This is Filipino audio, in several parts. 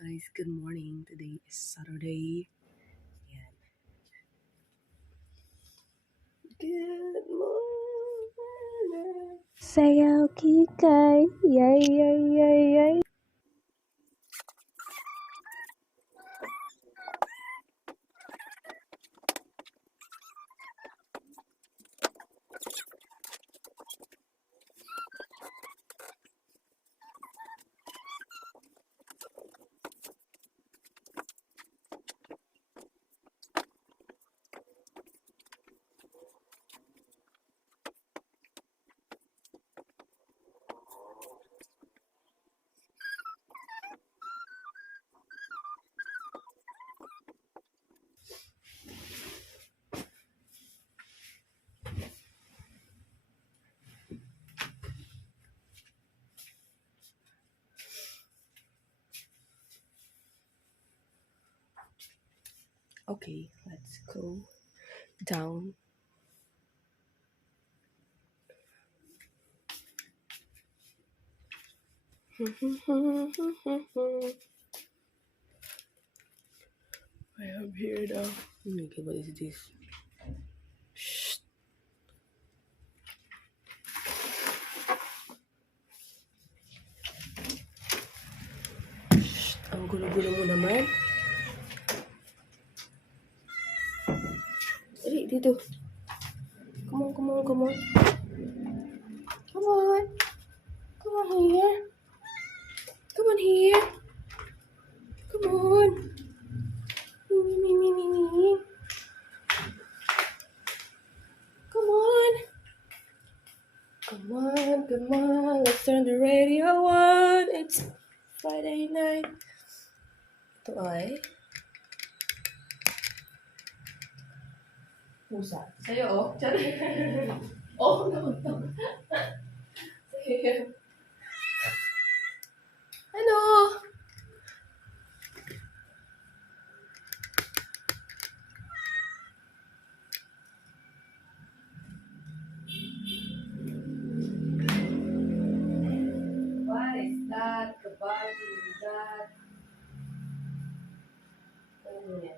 guys, good morning. Today is Saturday. Yan. Good morning. Sayaw kikay. Yay, yay, yay, yay. Okay, let's go down. I am here now. Okay, what is this? Shh. Shh. Ang gulo-gulo mo naman. Dali, dito. Come on, come on, come on. Come on. Come on here. Come on here. Come on. Me, me, me, me, me. Come on. Come on, come on. Let's turn the radio on. It's Friday night. Ito ay pusa. Sa'yo, oh. Oh, no, no. Sa'yo. Ano? What is that? What is that? Ano yan?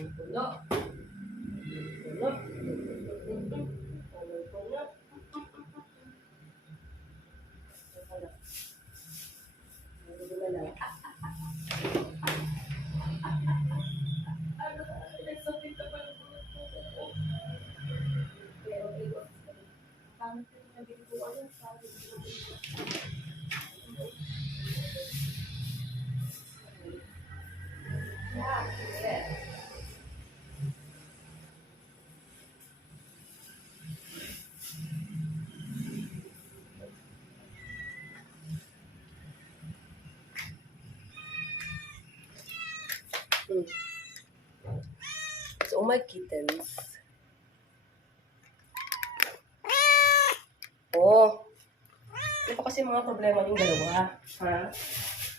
Puno. Puno. Puno. So, my kittens. Oh, ano ba kasi mga problema ng dalawa? Ha?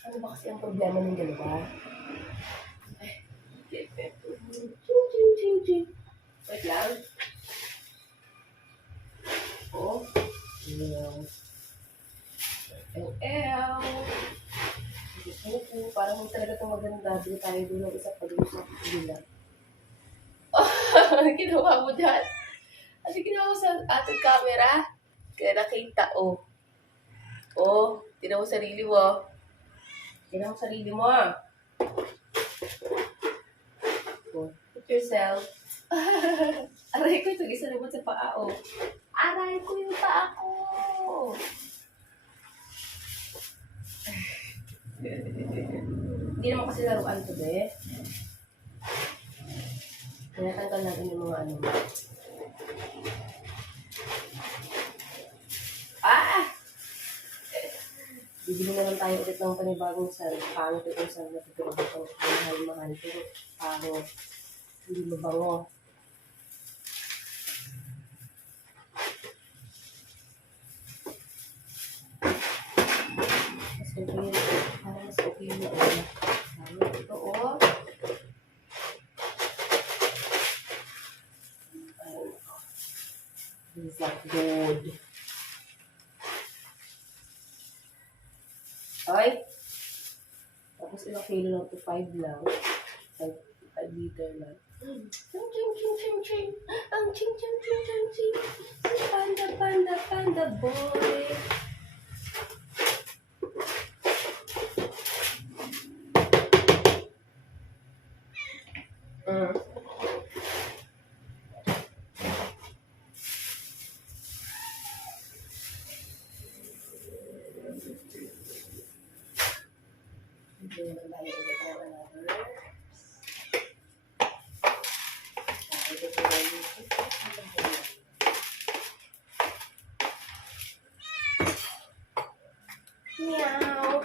Ano ba kasi ang problema ng dalawa? Ching, ching, ching, ching. Wait lang. Oh. Gusto ko, parang hindi talaga ito maganda. Dito tayo doon ng isa pa doon sa pila. Oh, ginawa mo dyan? Ano ginawa mo sa ating camera? Kaya nakita, oh. Oh, tinaw mo sarili mo. Tinaw mo sarili mo, ah. Oh, put yourself. Aray ko ito, isa naman sa paa, oh. Aray ko yung paa ko. Hindi naman kasi laruan to, be. Kaya tanggal natin yung mga ano. Ah! Bibili na lang tayo ulit ng panibagong sal. Pangit itong sal na tutulog itong mahal-mahal. Pero pangit. Hindi mabango. Mas okay yun. Parang mas okay yun. Ito, oh. Is that good? Ay! Tapos ilang kilo lang to? 5 lang. 5 liter lang. Ching, ching, ching, ching, ching. Ang ching, ching, ching, ching, ching. Si Panda, Panda, Panda Boy. Hindi naman tayo ulit ang another. Meow.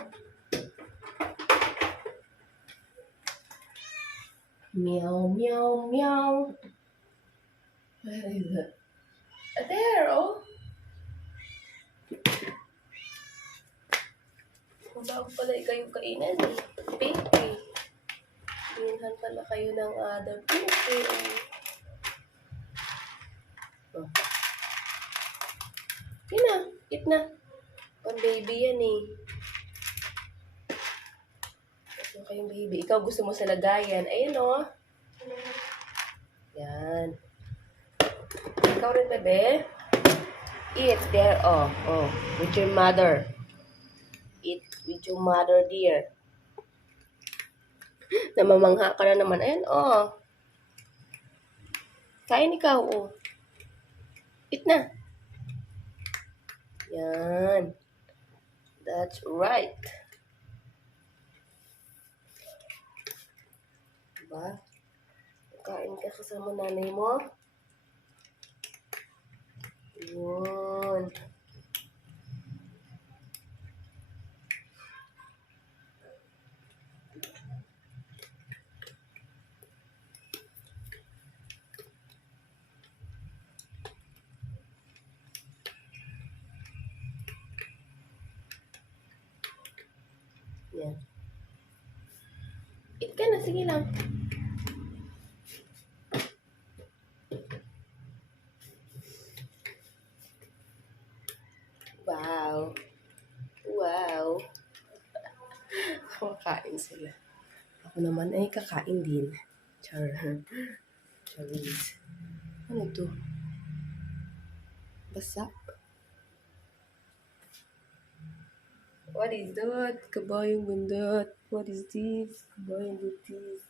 Meow, meow, meow. Where is it? There, oh. Bago pala kayo kainan eh. Pink eh. Pinhan pala kayo ng other pink eh. Oh. Yun na, eat na. Pang baby yan eh. Gusto kayong baby. Ikaw gusto mo sa lagayan. Ayun o. Yan. Ikaw rin, bebe. Eat there, oh. Oh. With your mother. Eat with your mother, dear. Namamangha ka na naman. Ayan, oh. Kain ikaw, oh. Eat na. Yan. That's right. Diba? Kain ka kasama nanay mo. Yun. Yan. Eat ka na. Sige lang. Wow. Wow. Kumakain sila. Ako naman ay kakain din. Charis. Ano to? Basa. What is that? Kabayong bundot. What is this? Kabayong butis.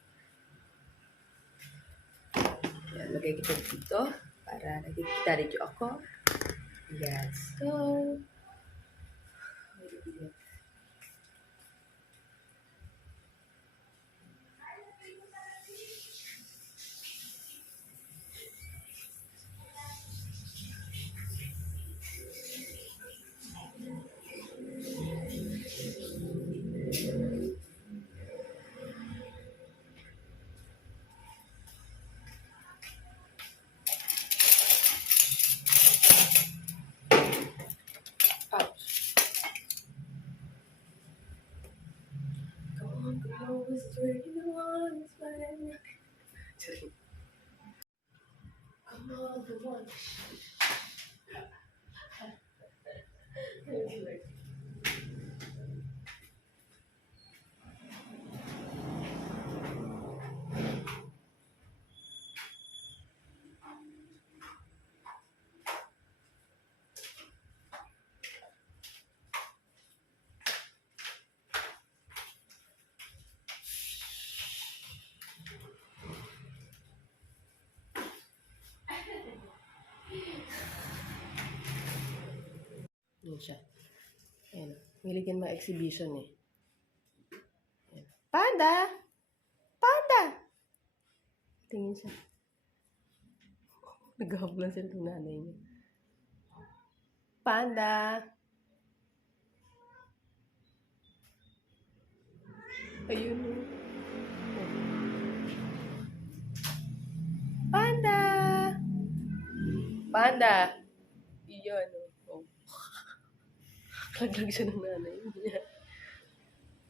Yan, lagay kita dito para nakikita rin ako. Let's go. Come on, come on. Yan siya. Ayan. Hilig yan mga exhibition eh. Ayan. Panda! Panda! Tingin siya. Naghahablan sila ng nanay niya. Panda! Ayun. Panda! Panda! Iyan. Oh. Laglag siya ng nanay niya.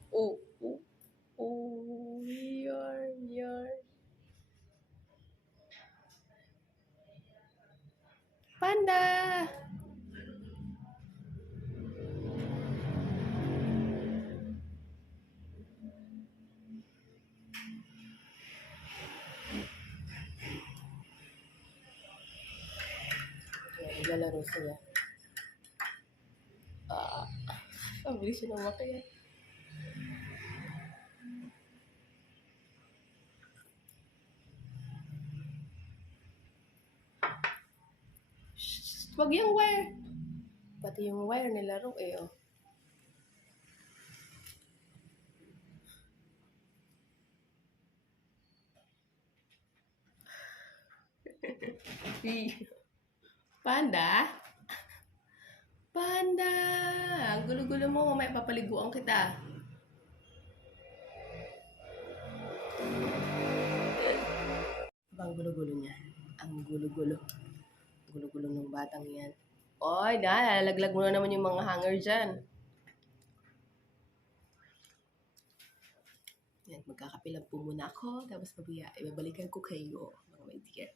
Oh, oh, oh, yarn, yarn. Panda! Naglalaro sila. Ang bilis siya namatay. Wag yung wire. Pati yung wire nilaro eh, oh. Panda? Panda! Ang gulo-gulo mo, mamaya papaliguan kita. Ang gulo-gulo niya. Ang gulo-gulo. Gulo-gulo ng batang yan. Oy, lalaglag mo na naman yung mga hanger dyan. Yan, magkakapilang po muna ako. Tapos pabaya, ibabalikan ko kayo, mga my dear.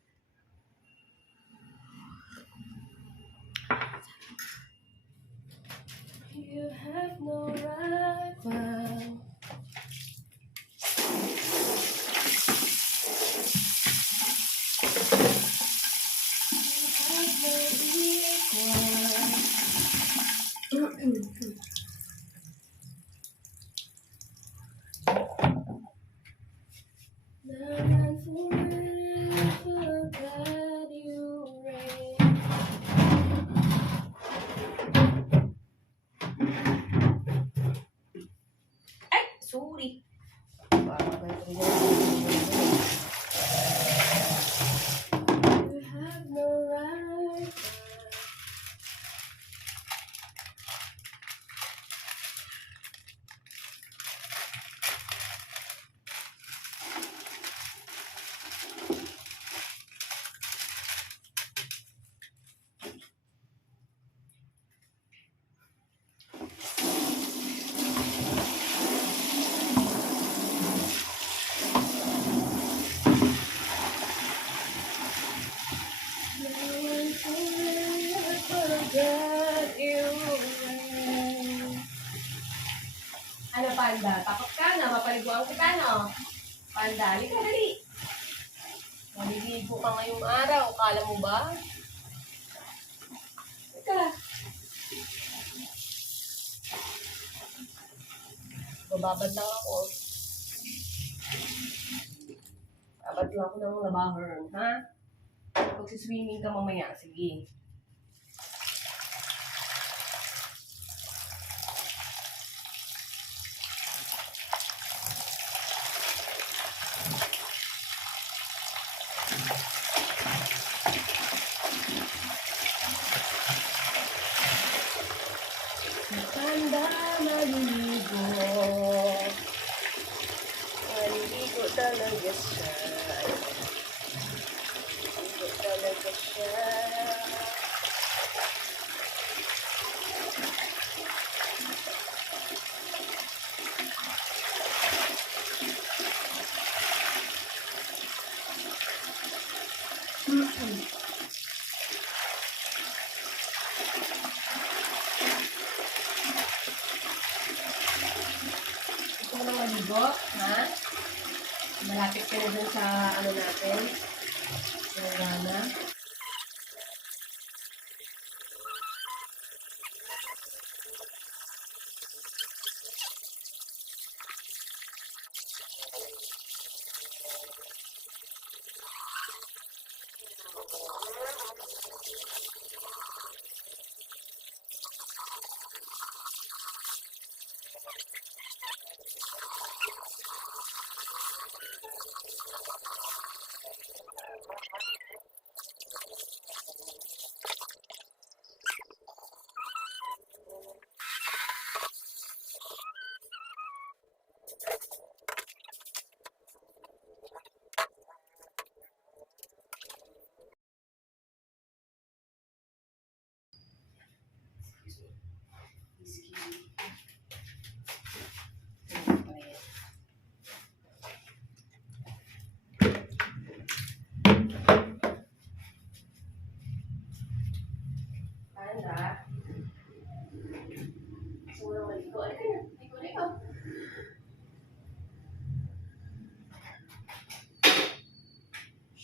You have no rival. Ay, sorry. You have no right. Ano, Panda? Takot ka na? Mapaliguan kita, no? Panda, halika, dali. Maliligo ka ngayong araw. Kala mo ba? Halika. Bababad lang ako. Babad lang ako ng labahern, ha? Magsiswimming ka mamaya. Sige. Panda, maliligo. Maliligo talaga siya. Maliligo talaga siya. Gusto mo nang maligo, ha? Malapit ka na dun sa ano natin. Yung gana.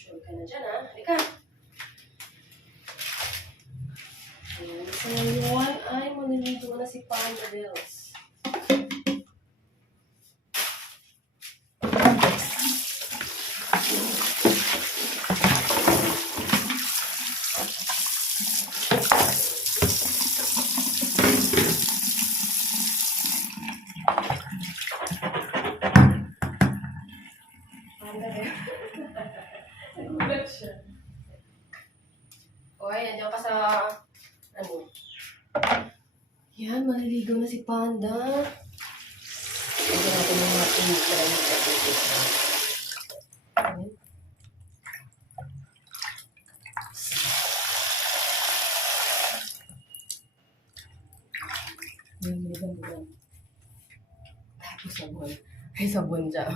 Sure ka na dyan, ha? Halika. Ayan. So, ngayon ay maniligo na si Panda Bells. Nagulat siya. O, ay, nandiyan ka sa, ano? Yan, maliligo na si Panda. Lagyan natin yung mga tinitira sa tubig. Ayan. Bugan. Tapos sabon. Ay, sabon dyan.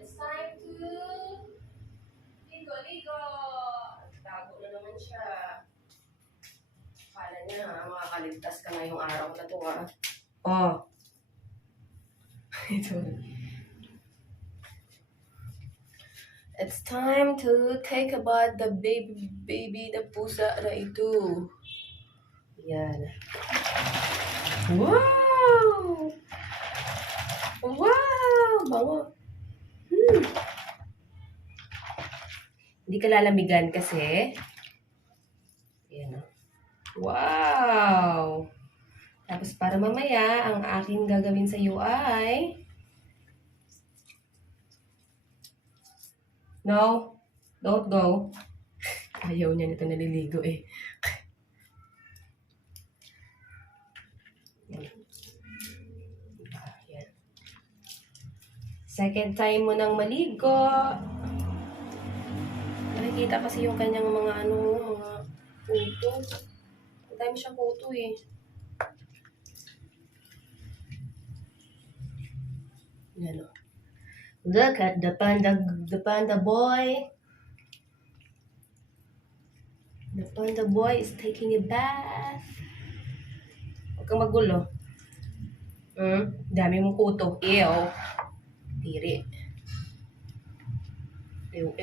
It's time to ligo. Tago na naman siya. Kala niya, makakaligtas ka ngayong araw na to, ha? Oh. Ito. It's time to take a bath the baby the pusa na ito. Yan. Wow! Wow! Bango. Hindi ka lalamigan kasi. Yan. Wow! Tapos para mamaya, ang aking gagawin sa iyo ay... No, don't go. Ayaw niya nito naliligo eh. Yan. Second time mo nang maligo. Nakikita kasi yung kanyang mga mga kuto. Ang dami siyang kuto eh. Yan o. Look at the panda boy. The panda boy is taking a bath. Huwag kang magulo. Dami mong kuto. Ew. Tiri. Ew.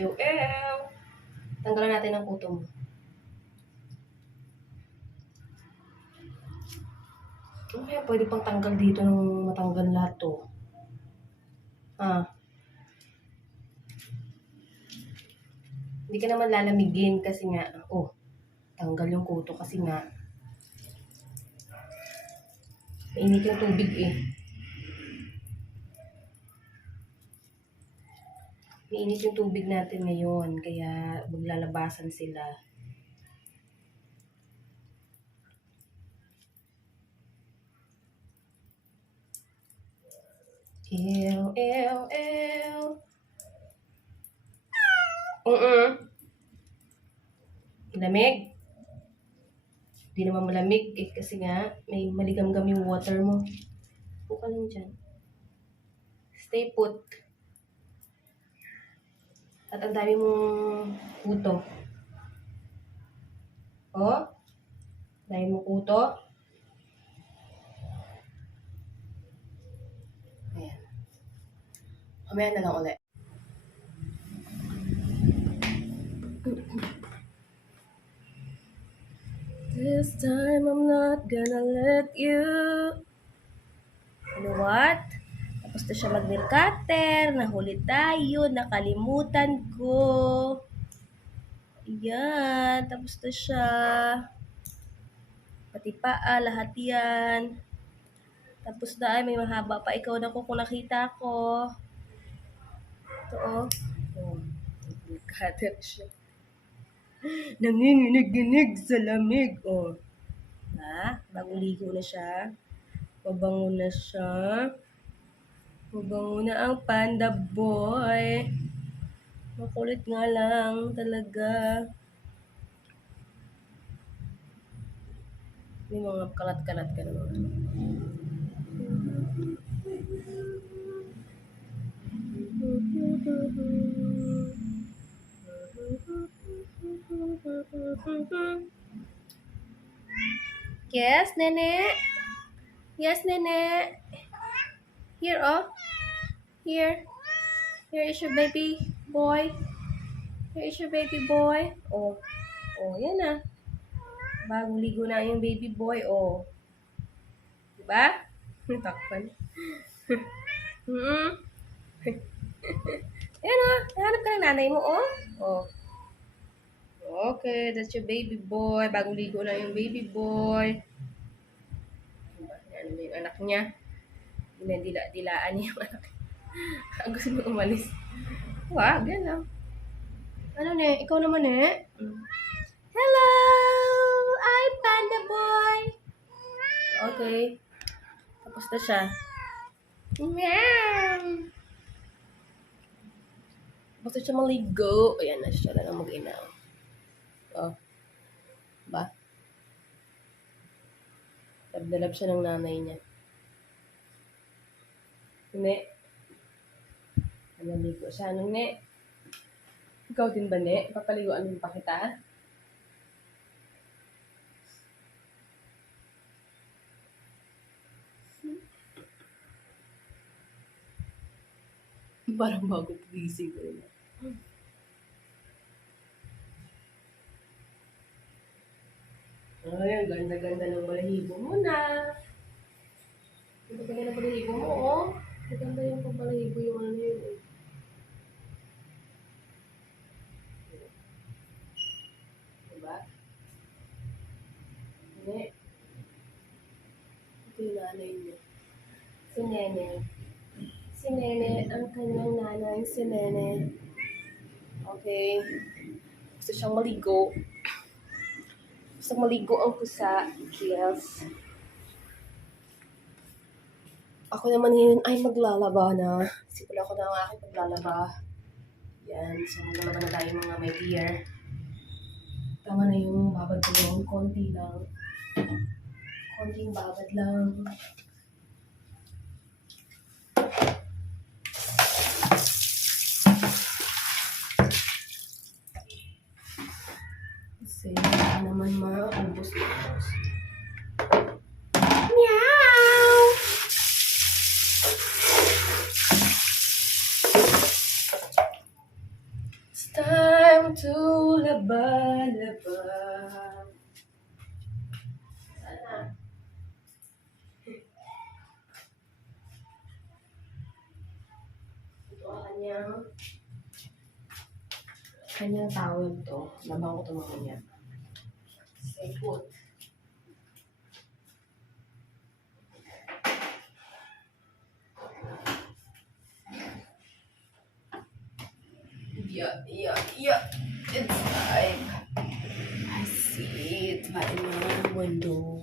Tanggalan natin ang kuto mo. Ano kaya pwede pang tanggal dito nung matanggal lahat to? Hindi ka naman lalamigin kasi nga, tanggal yung kuto kasi nga, mainit yung tubig eh. Mainit yung tubig natin ngayon, kaya maglalabasan sila. Ew. Lamig? Hindi naman malamig eh, kasi nga may maligamgam yung water mo. Puka lang dyan. Stay put. At ang dami mong kuto. Oh? Dami mong kuto. Ayan. Mamaya na lang ulit. This time I'm not gonna let you. You know what? Tapos na siya mag-nail cutter. Nahuli tayo. Nakalimutan ko. Ayan. Tapos na siya. Pati paa. Lahat yan. Tapos na ay may mahaba pa. Ikaw na ko kung nakita ko. Ito oh. Nail cutter siya. Nanginginig-ginig sa lamig. Oh. Bagong ligo na siya. Mabango na siya. Mabango na ang panda boy. Makulit nga lang talaga. May mga kalat-kalat ka naman. Yes, Nene. Yes, Nene. Here, oh. Here. Here is your baby boy. Here is your baby boy. Oh. Oh, yan na. Bagong ligo na yung baby boy, oh. Diba? Takpan. Ayan, oh. Nahanap ka ng nanay mo, oh. Oh. Okay, that's your baby boy. Bagong ligo na yung baby boy. Diba? Yan yung anak niya. Dinadila-dilaan niya yung anak. Gusto mo umalis. Wag, yan lang. Ano, ne? Ikaw naman, ne? Hello! I'm Panda Boy! Okay. Tapos na siya. Meow! Tapos na siya maligo. Ayan na siya. Lang mag-inaw. Oh. Ba? Lab siya ng nanay niya. Ne? Naligo siya. Anong ne? Ikaw din ba, ne? Papaliguan din pa kita? Parang bago gising ko rin. Ay, ang ganda-ganda ng balahibo mo na. Ang ganda ng balahibo mo, oh. Ang ganda yung pagbalahibo yung ano yun, eh. Diba? Hindi. Ito yung nanay niya. Si Nene. Si Nene, ang kanyang nanay, si Nene. Okay. Gusto siyang maligo. Gusto maligo ang pusa. Yes. Ako naman ngayon ay maglalaba na. Sipula ko na ang aking paglalaba. Yan. So, maglalaba na tayo mga my dear. Tama na yung babad ko yung konti lang. Konting babad lang. Kasi hindi naman maubos na. Meow! It's time to laba-laba. Sana. Ito ang kanyang towel to. Labang ko ito mga niya. Stay put. Yeah. It's time. I see it by my window.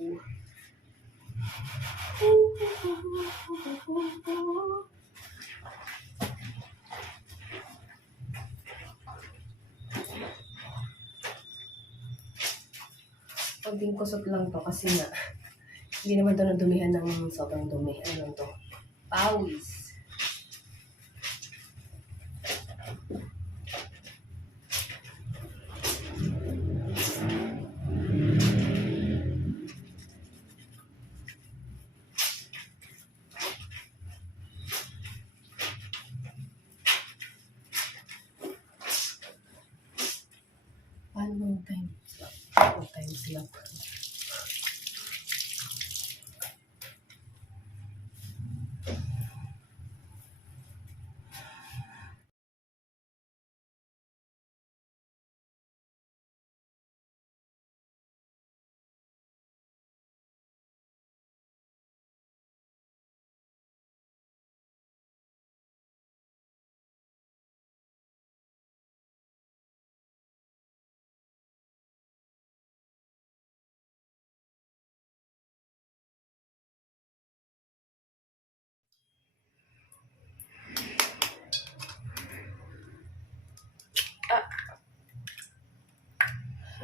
Pagding kusot lang to kasi nga hindi naman to nadumihan ng sobrang dumi. Ano lang to? Pawis. One time slap.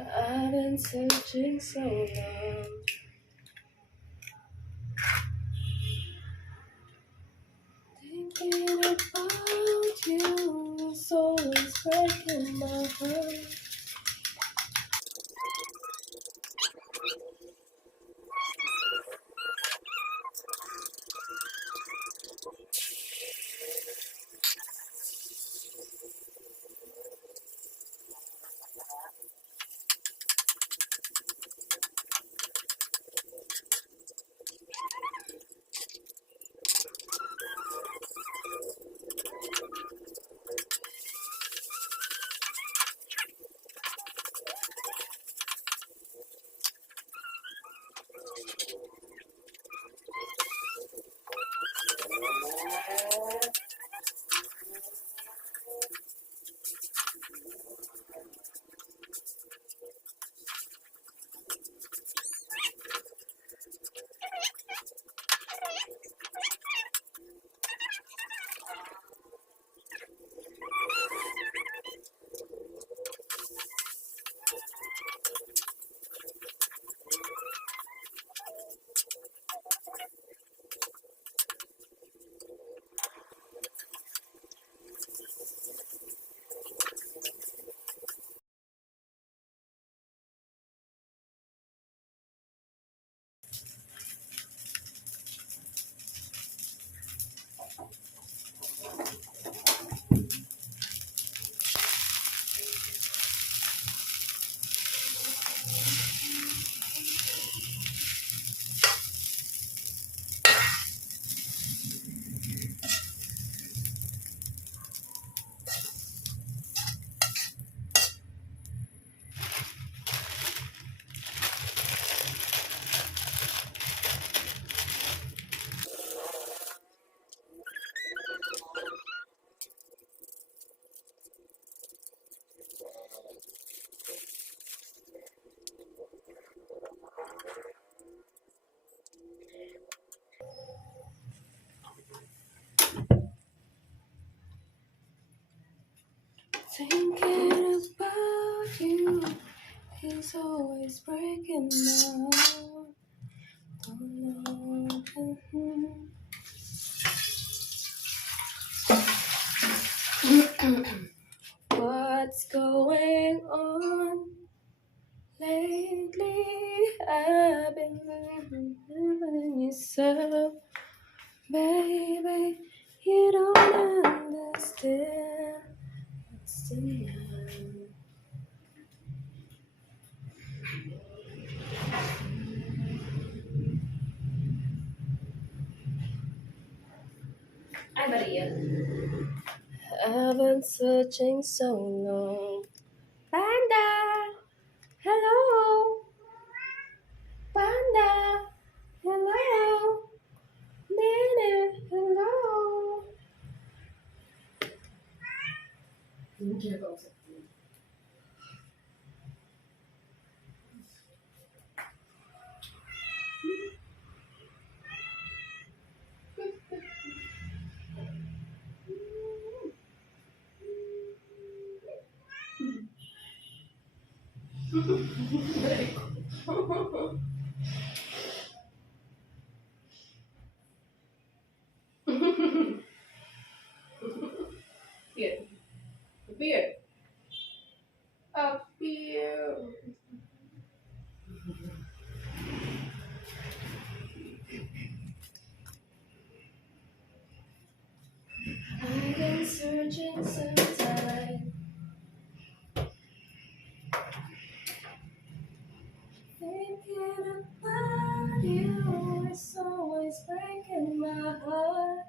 I've been searching so long. Thinking about you. breaking my heart. Thinking about you is always breaking my heart. Oh, no. What's going on lately? I've been living yourself, baby. You don't understand. What's the matter? Ay, Maria. I've been searching so long. Panda! Hello! Panda! Hello! Nene! Hello! Here. Here. Up here. I've been searching some time. Thinking about you, it's always breaking my heart.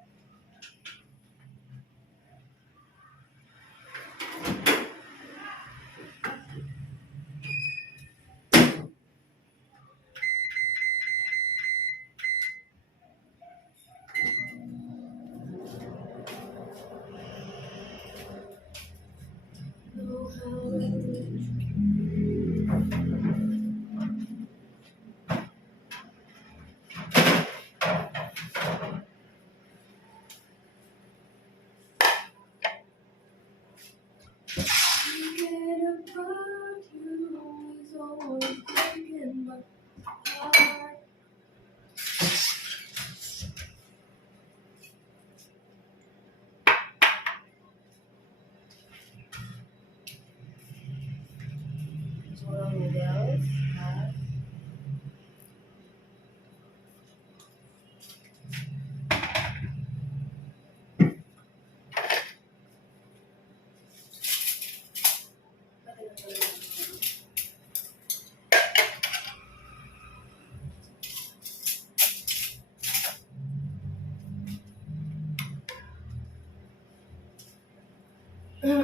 Hindi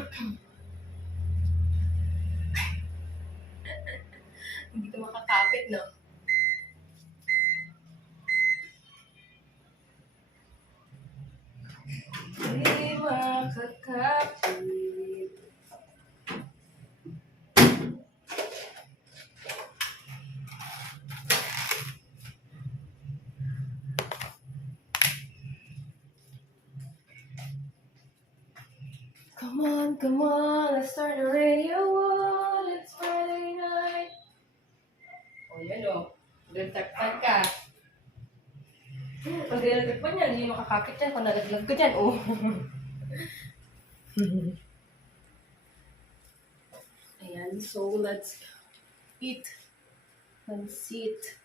ka makakapit, no? Hindi makakapit. Come on, let's start the radio on. It's Friday night. Oh, yan o. Nagtakpan ka. Pag nagtakpan yan, hindi makakapit yan. Kung nalaglag ko dyan, oh. Ayan, so let's eat and sit.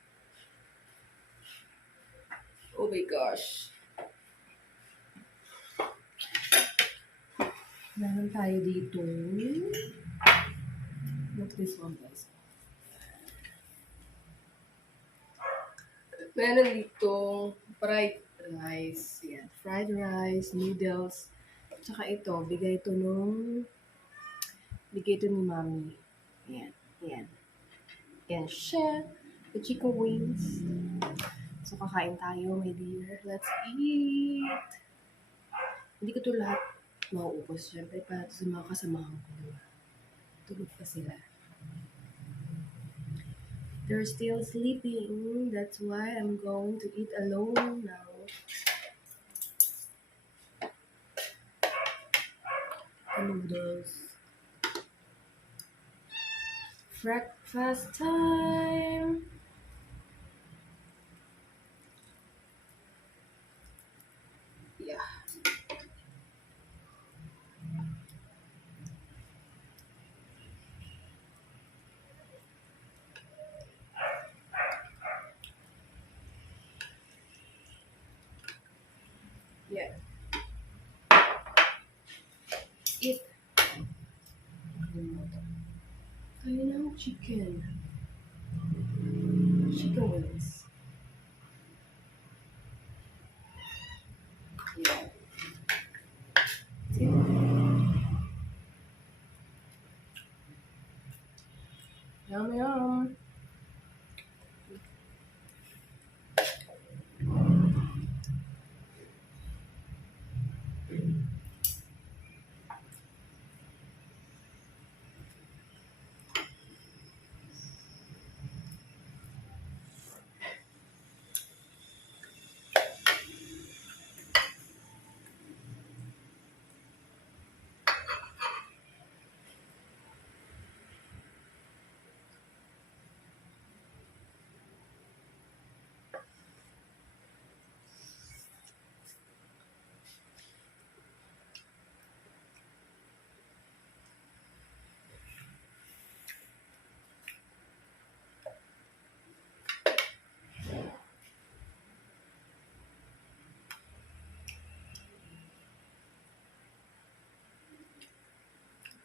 Oh my gosh. Meron tayo dito. Look this one, guys. Meron dito fried rice. Yan. Fried rice, noodles. Tsaka ito, bigay ito ni Mami. Yan. Yan. Yan siya. The chicken wings. So, kakain tayo, my dear. Let's eat. Hindi ko ito lahat mauubos. Siyempre, para sa mga kasamahan ko. Diba? Tulog pa sila. They're still sleeping. That's why I'm going to eat alone now. Noodles. Breakfast time. Yeah. Yeah. Eat. Kaya ng chicken. Chicken wings. Yeah. Yum, yum.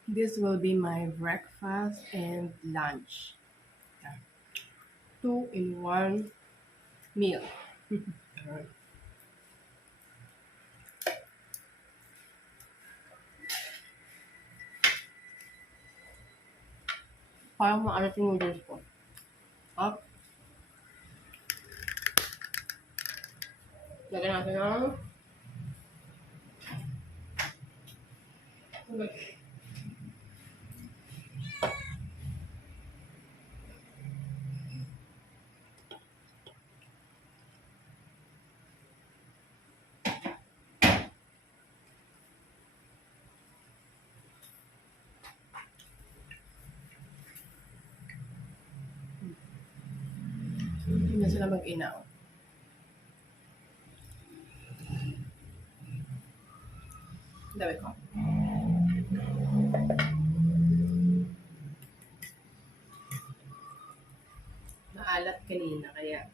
This will be my breakfast and lunch. Yeah. 2-in-1 meal. Parang maalat yung noodles ko. Up. Lagyan natin ng hindi na sila mag-inaw. Dami ko. Maalat kanina, kaya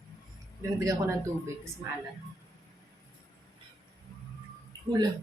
dinagdagan ko ng tubig kasi maalat. Ulam.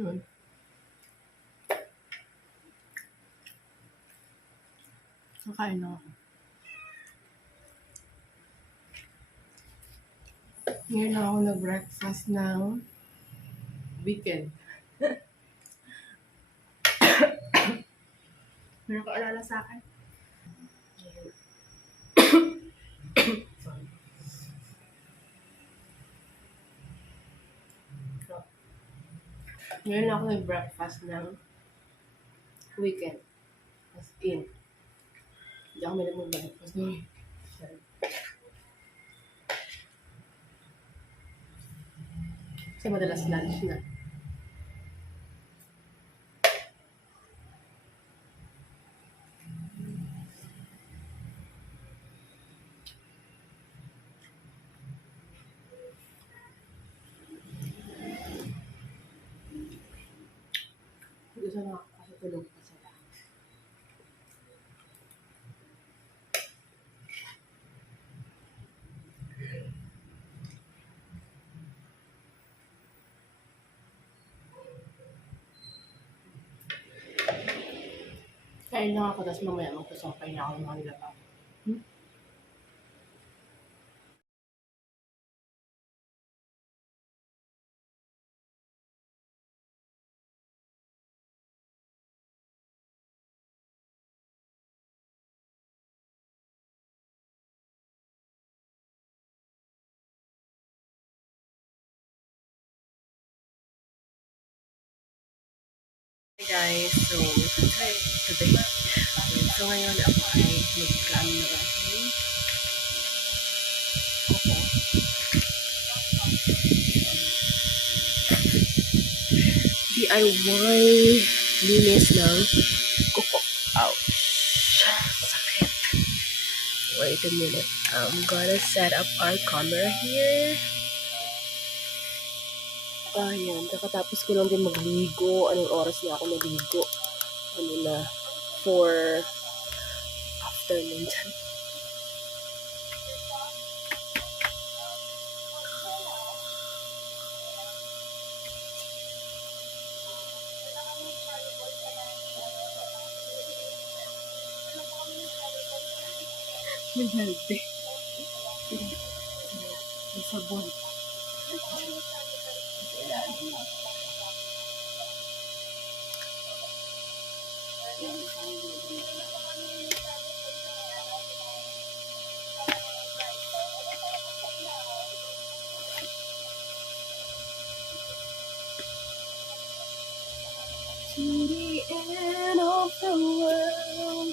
Yun. Kakain na ako. Ngayon lang ako nag-breakfast ng weekend. Meron ka alala sa akin? Sorry. So, ngayon lang ako nag-breakfast ng weekend. As in. Hindi ako may mag-breakfast ng weekend. Kasi madalas lunch na. Gusto na ako kasi tulog pa sila. Kain lang ako, tapos mamaya magpasapay na ako ng mga nilaba. Hey guys, so today, so ngayon ako ay mag-camera. Ako. DIY linis ng kuko. Ouch! Sakit. Wait a minute. I'm gonna set up our camera here. Ayan, kakatapos ko lang din magligo. Anong oras na ako naligo? Ano na? 4 afternoon. Naghalde. May sabon. To the end of the world.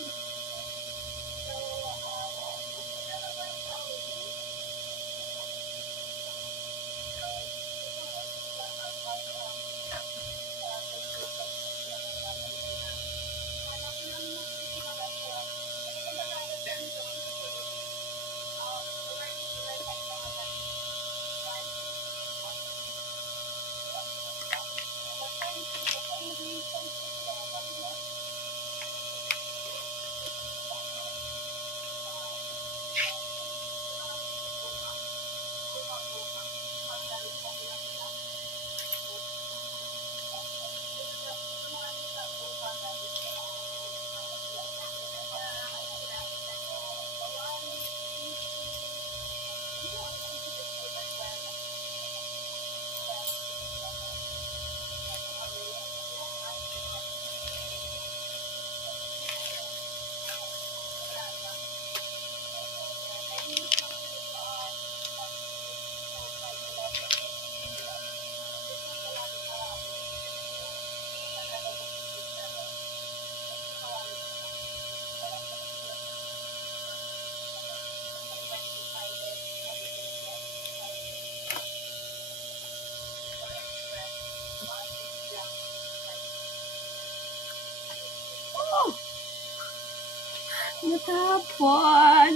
Natapon.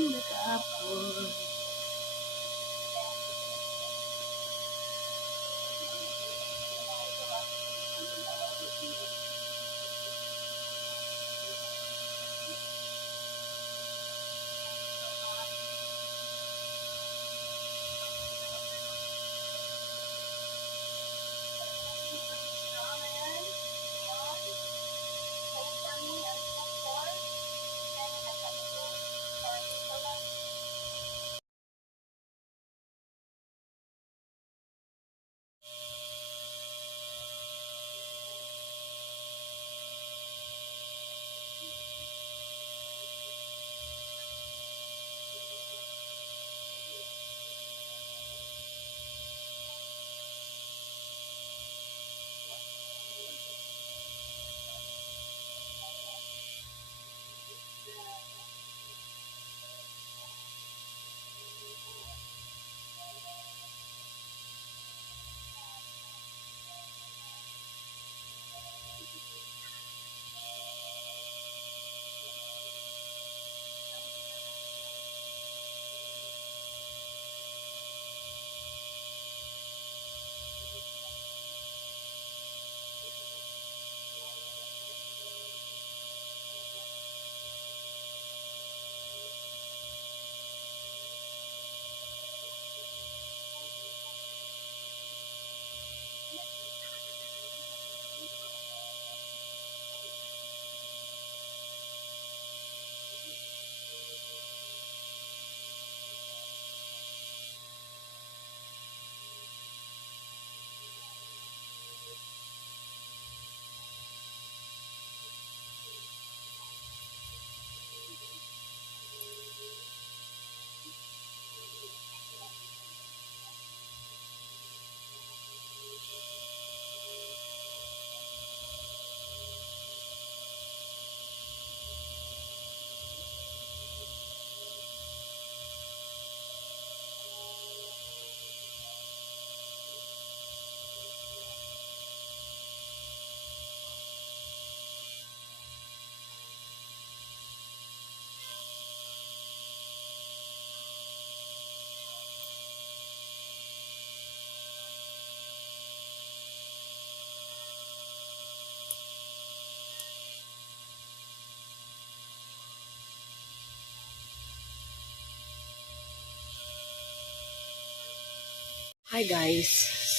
Hi guys,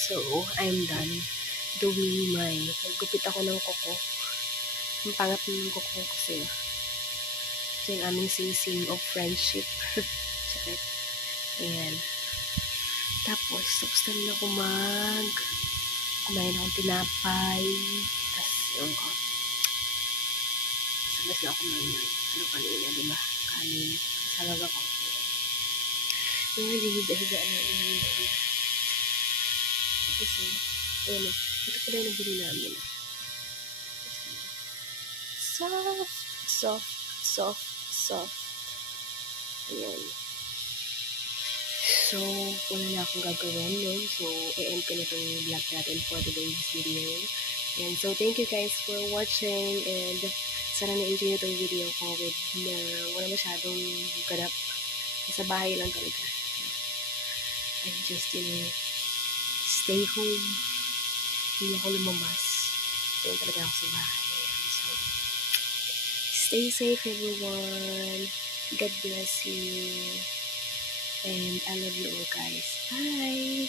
so I'm done doing naggupit ako ng kuko. Ang pangat ng kuko ko kasi ito yung aming sing-sing of friendship. Sakit. Ayan. Tapos na rin ako kumain akong tinapay. Tapos yung ko. Sabas na ako kanina, diba? Kanin. Salag ako. Yung higa-higa na inang-inang. Kasi, ayan, ito pala yung nabili namin. Soft, soft, soft, soft. Ayan. So, wala na akong gagawin, no? So, i-end ko na itong vlog natin for today's video. And so, thank you guys for watching. And sana na-enjoy itong video ko with na wala masyadong ganap. Sa bahay lang talaga. And just, stay home. Hindi ako lumabas. Doon talaga ako sa bahay. So, stay safe everyone. God bless you. And I love you all guys. Bye!